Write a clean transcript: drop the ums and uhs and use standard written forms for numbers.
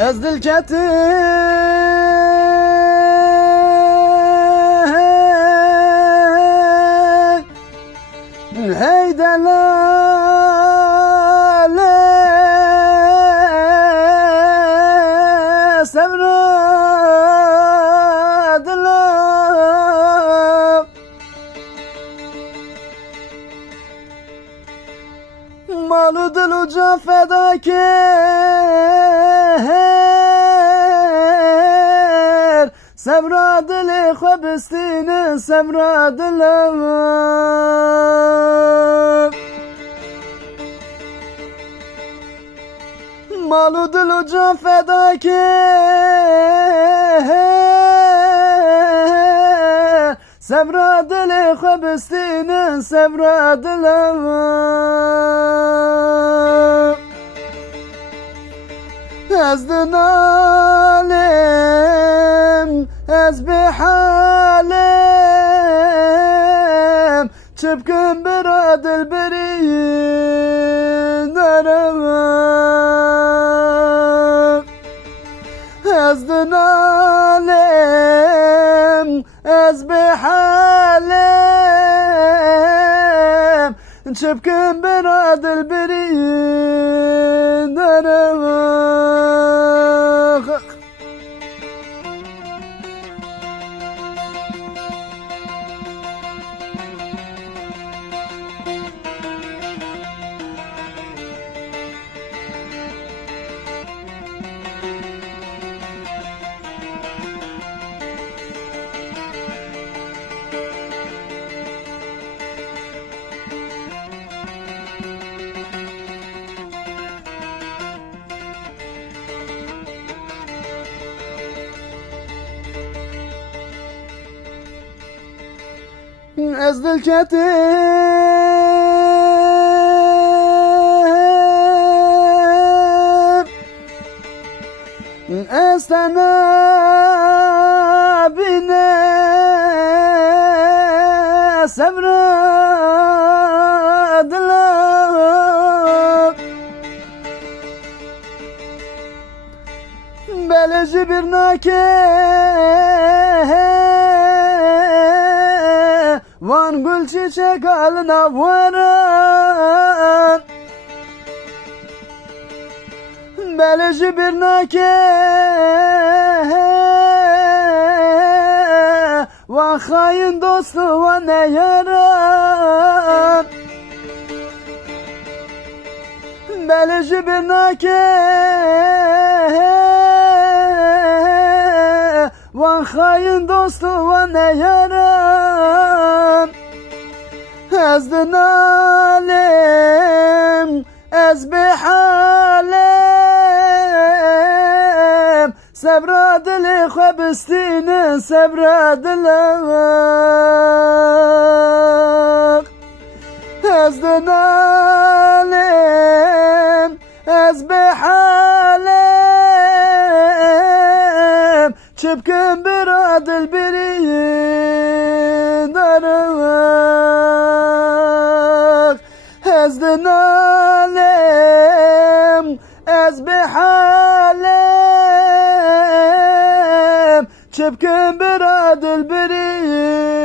از دل کتی هی دلال صبر دلم مال و دل و جان فدا کرد صبر دل خوبستین صبر دلم مال و دل و جان فدا کرد صبر دل خوبستین صبر دلم از دنالم از بحالم چه بکن برا دل بری دارم از دنالم از بحالم چه بکن برا دل بری دارم از دل کتی از تنها بینه صبر دلم بله جبرناکه وان گل چیچک آلنا ورن بله جبرناکه وان خاین دوست و نیارن بله جبرناکه وان خاین دوست و نیارن از دنالم از بحالم صبر دل خوبستین صبر دلم از دنالم از بحالم چه بکن برا دل بری دارم از دنالم از بحالم چه بکن برا دل بری